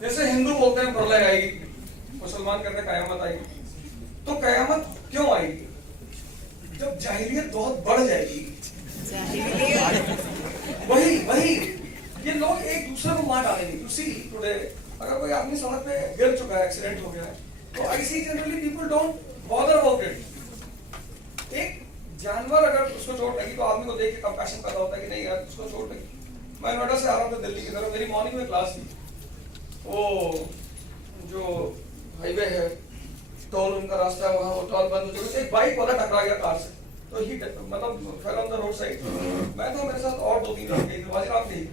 जैसे हिंदू बोलते हैं प्रलय आएगी, मुसलमान कहते हैं कयामत आएगी। तो कयामत क्यों आएगी? जब जाहिलियत बहुत बढ़ जाएगी। वही ये लोग एक दूसरे को मार डालेंगे। यू सी टुडे अगर कोई आदमी सड़क पे गिर चुका है, एक्सीडेंट हो गया है, तो I see generally people don't bother about it. एक जानवर अगर उसको चोट लगी तो आदमी को देख के कंपैशन पैदा होता है कि नहीं यार उसको चोट लगी। मैं नोएडा से आ रहा था दिल्ली की तरफ, मेरी मॉर्निंग में क्लास थी। वो जो हाईवे है, टोल उनका रास्ता है, वहाँ वो टोल बंद हो गया, एक बाइक वाला टकरा गया कार से, तो ही मतलब fell on the road side. मैं था, मेरे साथ और 2-3 लोग गए थे, वाजिरात नहीं,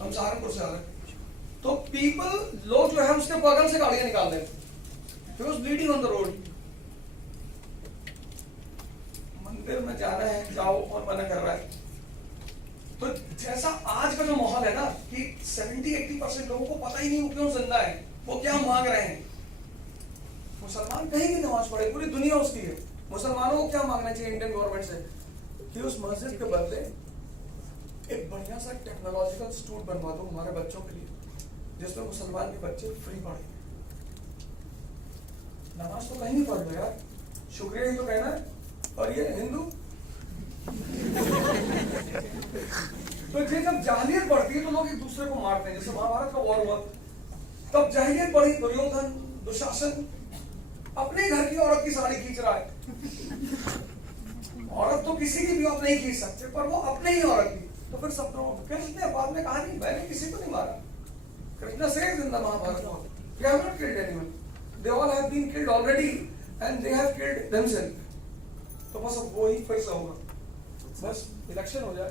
हम सहारनपुर से आ रहे। तो पीपल लोग जो है उसके बगल से गाड़ियां निकाल रहे थे, he was bleeding on the road. मंदिर में जाना है जाओ और मना कर रहा है। तो जैसा आज का जो माहौल है ना कि 70-80% लोगों को पता ही नहीं वो क्यों जिंदा है, वो क्या मांग रहे हैं। मुसलमान कहीं भी नमाज पढ़े, पूरी दुनिया उसकी है, मुसलमानों को क्या मांगना चाहिए इंडियन गवर्नमेंट से कि उस मस्जिद के बदले एक बढ़िया सा टेक्नोलॉजिकल इंस्टीट्यूट बनवा दो हमारे बच्चों के लिए, जिसमें मुसलमान के बच्चे फ्री पढ़े। नमाज तो कहीं नहीं पढ़ लो यार, शुक्रिया ही तो कहना है। और ये हिंदू तो ये जब जाहिलियत बढ़ती है तो लोग एक दूसरे को मारते हैं। जैसे महाभारत का वॉर हुआ, तब जाहिलियत बढ़ी, दुर्योधन दुशासन अपने घर की औरत की साड़ी खींच रहा है। औरत तो किसी की भी आप नहीं खींच सकते, पर वो अपने ही औरत की। तो फिर सब लोग, कृष्ण ने बाद में कहा नहीं मैंने किसी को नहीं मारा। Krishna says in the Mahabharata war, they have not killed anyone, they all have been killed already and they have killed themselves। तो बस अब वो ही फिर से होगा, बस इलेक्शन हो जाए।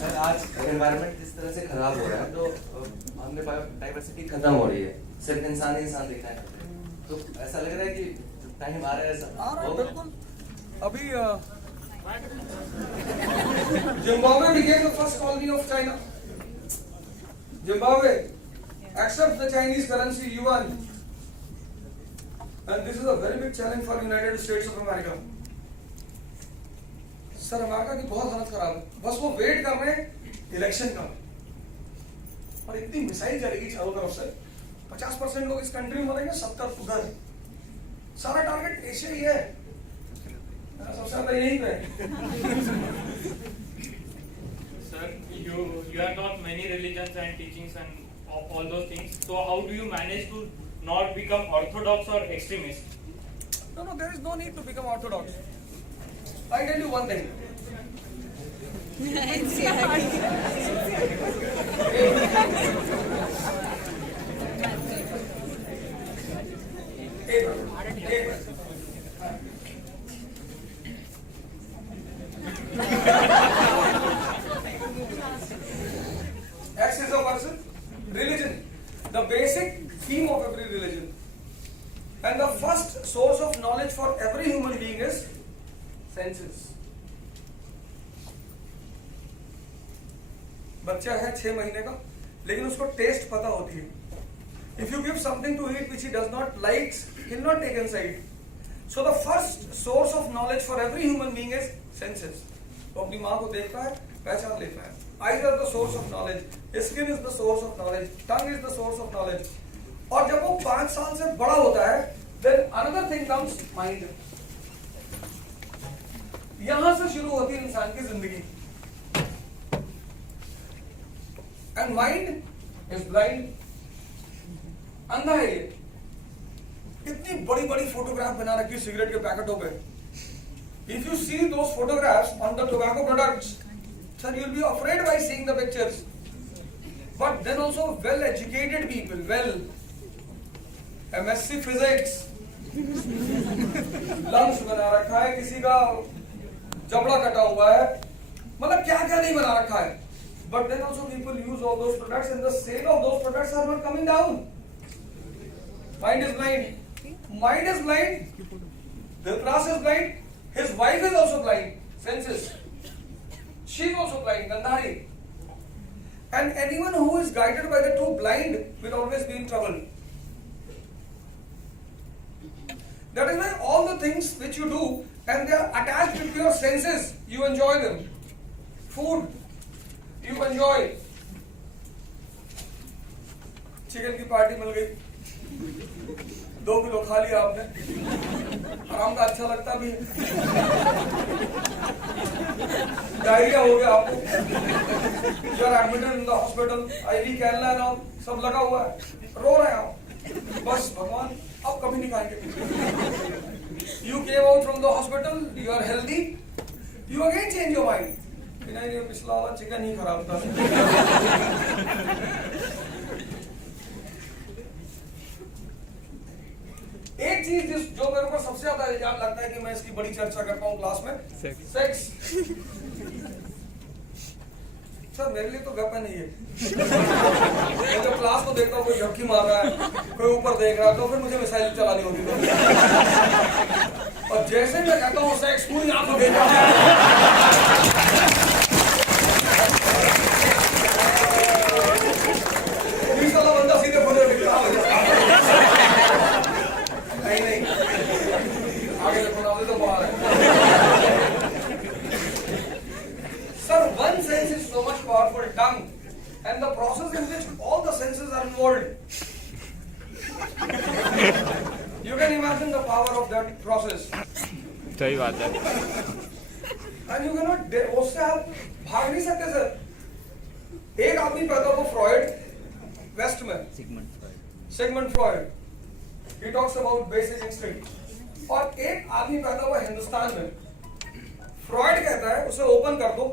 सर आज एनवायरनमेंट जिस तरह से खराब हो रहा है तो हमने बायोडाइवर्सिटी खत्म हो रही है, सिर्फ इंसान ही इंसान दिखना है, तो ऐसा लग रहा है कि टाइम आ रहा है ऐसा। बिल्कुल। अभी Zimbabwe became the first colony of China. Zimbabwe accepts the Chinese currency yuan, and this is a very big challenge for United States of America. Sir America की बहुत हालत खराब है, बस वो वेट कर रहे हैं इलेक्शन का। और इतनी मिसाइल चलेगी चारों तरफ से, 50% लोग इस कंट्री में मरेंगे, 70 उधर। सारा टारगेट एशिया ही है, सबसे ज्यादा यही पे। Sir, you have taught many religions and teachings and all those things. So how do you manage to not become orthodox or extremist? No, there is no need to become orthodox. I tell you one thing. X is a person, religion, the basic theme of every religion, and the first source of knowledge for every human being is senses. बच्चा है 6 महीने का, लेकिन उसको test पता होती है। If you give something to eat which he does not like, he will not take inside. So the first source of knowledge for every human being is senses. वो अपनी माँ को देखता है, पहचान लेता है। Eyes are the source of knowledge, skin is the source of knowledge, tongue is the source of knowledge. और जब वो 5 साल से बड़ा होता है, then another thing comes mind. यहां से शुरू होती है इंसान की जिंदगी। And mind is blind. अंधा है ये। इतनी बड़ी बड़ी फोटोग्राफ बना रखी सिगरेट के पैकेटों पे। If you see those photographs on the tobacco products, sir, you'll be afraid by seeing the pictures. But then also well-educated people, MSc Physics, lungs बना रखा है, किसी का जबड़ा कटा हुआ है, मतलब क्या क्या नहीं बना रखा है। But then also people use all those products and the sale of those products are not coming down. Mind is blind. Mind is blind. Dhritarashtra is blind. His wife is also blind. Senses. She is also blind. Gandhari. And anyone who is guided by the two blind will always be in trouble. That is why all the things which you do and they are attached with your senses, you enjoy them. Food, you enjoy. Chicken की party मिल गई, 2 kilo खा लिया आपने, आराम का अच्छा लगता भी है, डायरिया हो गया आपको, you are admitted in the hospital, IV cannula और सब लगा हुआ है, रो रहे हैं आप, बस भगवान अब कभी नहीं खाएंगे। You came out from the hospital, you are healthy, you again change your mind. नहीं ये पिछला वाला चिकन ही खराब था। एक चीज जो मेरे को सबसे ज्यादा इल्जाम लगता है कि मैं इसकी बड़ी चर्चा करता हूँ क्लास में, सेक्स। सर मेरे लिए तो वेपन ही है। मैं जब क्लास को देखता हूँ कोई झपकी मार रहा है, कोई ऊपर देख रहा है, तो फिर मुझे मिसाइल चलानी होती है। और जैसे मैं कहता हूँ सेक्स, पूरी आंखों देखा बंदा सीधे फोटो दिखता है। नहीं आगे देखो ना, तो बाहर है। Sir, one sense is so much powerful, tongue, and the process in which all the senses are involved. You can imagine the power of that process. सही बात है। And you cannot, उससे आप भाग नहीं सकते सर। एक आदमी पैदा हुआ फ्रॉइड, वेस्ट में, Sigmund Freud, he talks about basic instinct. और एक आदमी पैदा हुआ हिंदुस्तान में, फ्रॉइड कहता है उसे ओपन कर दो,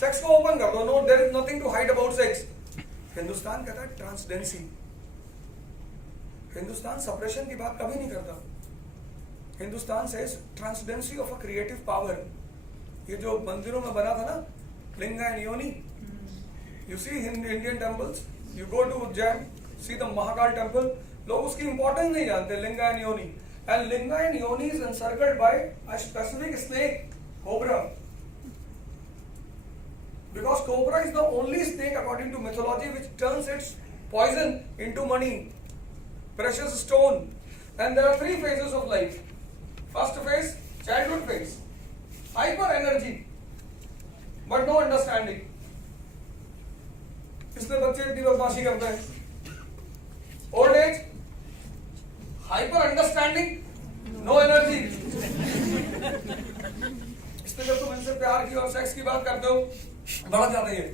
सेक्स को ओपन कर दो, no there is nothing to hide about sex. Hindustan कहता है ट्रांसडेंसी। हिंदुस्तान सप्रेशन की बात कभी नहीं करता। हिंदुस्तान से transcendence of a creative power. ये जो मंदिरों में बना था ना, linga and yoni, you see in Indian temples, you go to Ujjain, see the Mahakal temple, लोग उसकी इंपॉर्टेंस नहीं जानते, linga and yoni. And linga and yoni is encircled by a specific snake, cobra. Because cobra is the only snake according to mythology which turns its poison into money, precious stone. And there are 3 phases of life. First phase, childhood phase, hyper energy, but no understanding. इसलिए बच्चे इतनी बदमाशी करते हैं। Old age, hyper understanding, no energy. इसलिए जब तुम इनसे प्यार की और सेक्स की बात करते हो, बढ़ जाते हैं।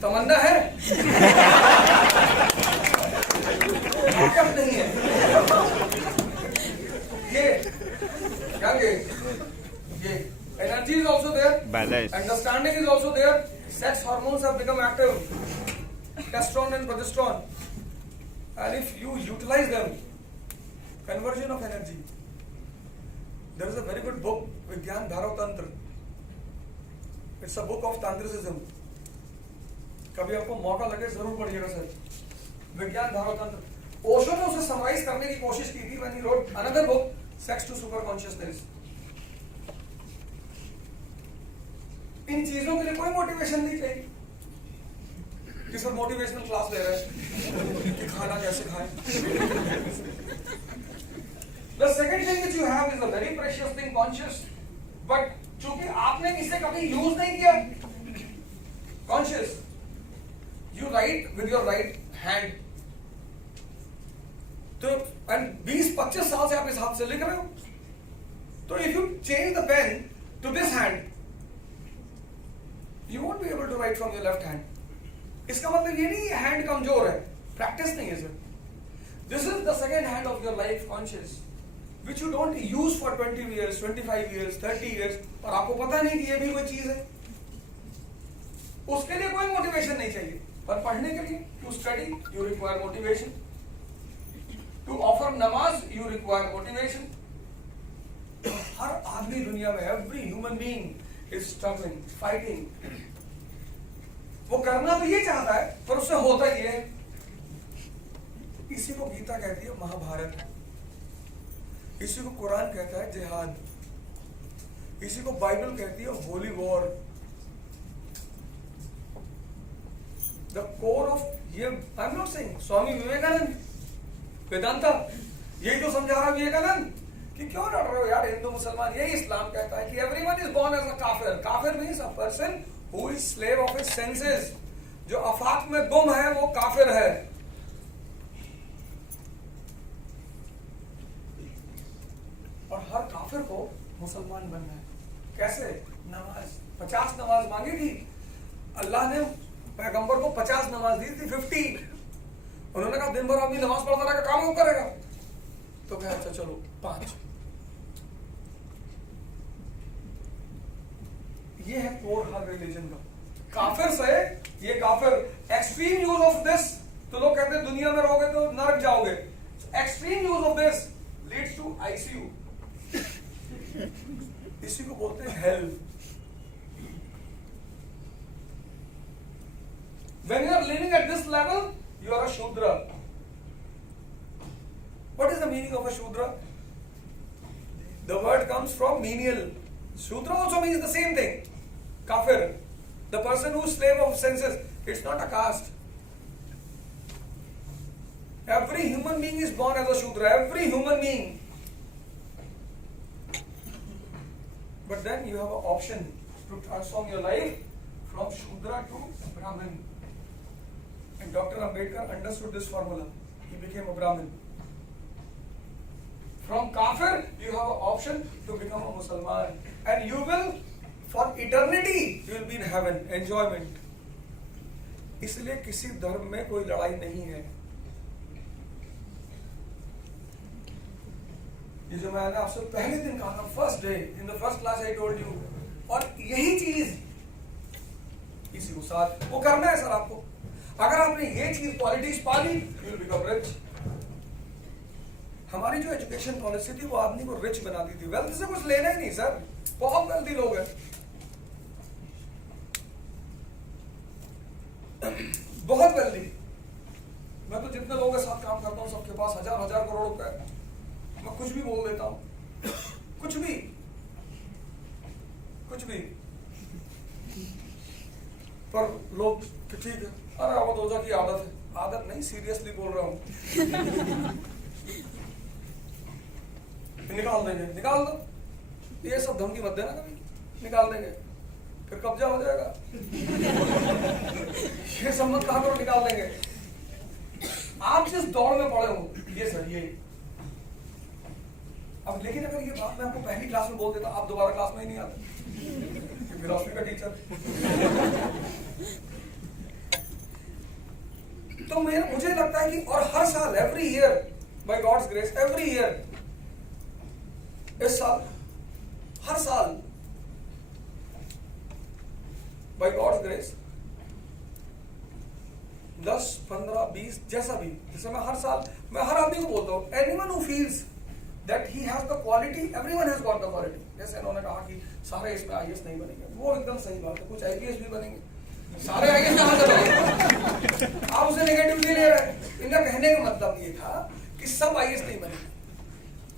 तमन्ना है नहीं है ये क्या ये energy is also there, understanding is also there, sex hormones have become active, testosterone and progesterone, and if you utilise them, conversion of energy. There is a very good book, विज्ञान धारव तंत्र. It's a book of tantricism. कभी आपको मौका लगे जरूर पढ़िएगा sir, विज्ञान धारव तंत्र। ओशो ने उसे समराइज करने की कोशिश की थी when he wrote another book, Sex to Super Consciousness. इन चीजों के लिए कोई मोटिवेशन नहीं चाहिए कि सर मोटिवेशनल क्लास ले रहे हैं कि खाना कैसे खाएं। The second thing which you have is a very precious thing, conscious. But चूंकि आपने इसे कभी यूज नहीं किया, conscious. You write with your right hand. तो and 20-25 साल से आप इस हाथ से लिख रहे हो, तो if you change the pen to this hand, you won't be able to write from your left hand. इसका मतलब ये नहीं हैंड कमजोर है, प्रैक्टिस नहीं है sir. This is the second hand of your life, conscious, which you don't use for 20 years, 25 years, 30 years, और आपको पता नहीं कि ये भी कोई चीज है। उसके लिए कोई मोटिवेशन नहीं चाहिए, पर पढ़ने के लिए to study you require motivation, to offer namaz you require motivation. हर आदमी दुनिया में, every human being is struggling, fighting. वो करना तो ये चाहता है, पर उससे होता ये है। इसी को गीता कहती है महाभारत, इसी को कुरान कहता है जिहाद, इसी को बाइबल कहती है holy war. The core of ये I am not saying Swami Vivekananda, Vedanta यही तो समझा रहा विवेकानंद कि क्यों लड़ रहे हो यार हिंदू मुसलमान। यही इस्लाम कहता है कि everyone is born as a kafir. Kafir means a person who is slave of his senses, जो आफाक में गुम है वो काफिर है। और हर काफिर को मुसलमान बनना है। कैसे? नमाज, 50 नमाज मांगी थी अल्लाह ने पैगंबर को, 50 नमाज दी थी 50। उन्होंने कहा दिन भर आदमी नमाज पढ़ता रहेगा, काम वो करेगा। तो कहा अच्छा चलो 5। ये है कोर हर रिलीजन का। काफिर से ये काफिर, एक्सट्रीम यूज ऑफ दिस, तो लोग कहते हैं दुनिया में रहोगे तो नरक जाओगे। Extreme use of this leads to ICU. इसी को बोलते हैं hell. When you are living at this level, you are a Shudra. What is the meaning of a Shudra? The word comes from menial. Shudra also means the same thing. Kafir, the person who is slave of senses. It's not a caste. Every human being is born as a Shudra. Every human being. But then you have an option to transform your life from Shudra to Brahmin. And Dr. Ambedkar understood this formula. He became a Brahmin. From Kafir, you have an option to become a Musliman. And you will, for eternity, you will be in heaven. Enjoyment. इसलिए किसी धर्म में कोई लड़ाई नहीं है। ये जो मैंने आपसे पहले दिन कहा था, first day in the first class I told you, और यही चीज इसी को साथ वो करना है सर आपको। अगर आपने ये चीज qualities Pali, you will become rich. हमारी जो एजुकेशन पॉलिसी थी वो आदमी को रिच बनाती थी। वेल्थ से कुछ लेना ही नहीं सर, बहुत वेल्थी लोग हैं, बहुत वेल्थी। मैं तो जितने लोगों के साथ काम करता हूँ सबके पास हजार करोड़ रुपए। मैं कुछ भी बोल देता हूँ, कुछ भी। पर लोग कि ठीक है, अरे अवध ओझा की आदत है। आदत नहीं, सीरियसली बोल रहा हूं। निकाल देंगे, निकाल दो। ये सब धमकी मत देना कभी, निकाल देंगे फिर कब्जा हो जाएगा। ये सब मत कहा करो, निकाल देंगे। आप जिस दौड़ में पड़े हो, ये सही है। अब लेकिन अगर ये बात मैं आपको पहली क्लास में बोल देता, आप दोबारा क्लास में ही नहीं आते। फिलॉसफी का टीचर। तो मुझे लगता है कि, और हर साल, every year, by God's grace, every year, इस साल, हर साल, बाय गॉड्स ग्रेस, 10, 15, 20, जैसा भी, जैसे मैं हर साल, मैं हर आदमी को बोलता हूँ, anyone who feels that he has the quality, everyone has got the quality. जैसे इन्होंने कहा कि सारे इसमें आईएएस नहीं बनेंगे, वो एकदम सही बात है। कुछ आईपीएस भी बनेंगे, सारे आईएएस कहाँ से बनेंगे? आप उसे नेगेटिवली ले रहे हैं। इनका कहने का मतलब ये था कि सब आईएएस नहीं बनेंगे,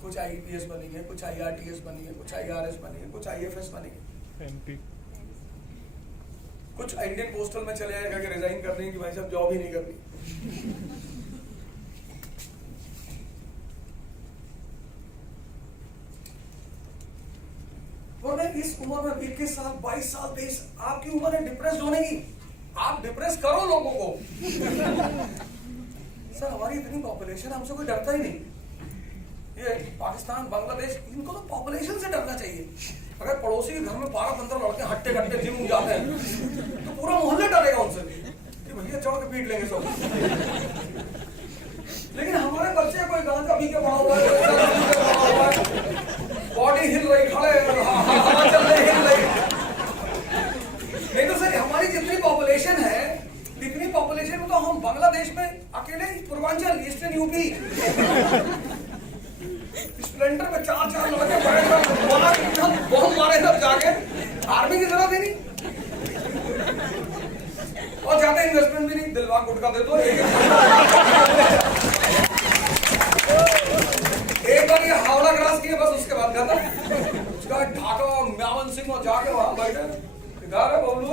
कुछ आईपीएस बनेंगे, कुछ आईआरटीएस बनेंगे, कुछ आईआरएस बनेंगे, कुछ आईएफएस बनेंगे, एमपी, कुछ इंडियन पोस्टल में चले जाएगा कि रिजाइन कर देंगे कि भाई साहब जॉब ही नहीं करनी। इस उम्र में 21 साल, 22 साल, 23, आपकी उम्र है डिप्रेस होने की। आप डिप्रेस करो लोगों को। सर हमारी इतनी पॉपुलेशन, हमसे कोई डरता ही नहीं। ये पाकिस्तान, बांग्लादेश, इनको तो पॉपुलेशन से डरना चाहिए। अगर पड़ोसी के घर में 12-15 लड़के हट्टे कट्टे जिम जाते हैं तो पूरा मोहल्ला डरेगा उनसे कि भैया चढ़ के पीट लेंगे सब। लेकिन हमारे बच्चे कोई गांव का पी के पड़ा हुआ है, बॉडी हिल रही, खड़े हवा चल रही, हिल रही। नहीं तो सर हमारी जितनी पॉपुलेशन है, इतनी पॉपुलेशन में तो हम बांग्लादेश में अकेले पूर्वांचल, ईस्टर्न यूपी, स्प्लेंडर में 4-4 लड़के बहुत मारे सब जाके, आर्मी की जरूरत ही नहीं, और ज्यादा इन्वेस्टमेंट भी नहीं, दिलवा गुटका दे दो। एक बार ये हावड़ा क्रॉस किए, बस उसके बाद खत्म। उसका ढाका म्यावन सिंह और जाके वहां बैठे, घर है बोलू।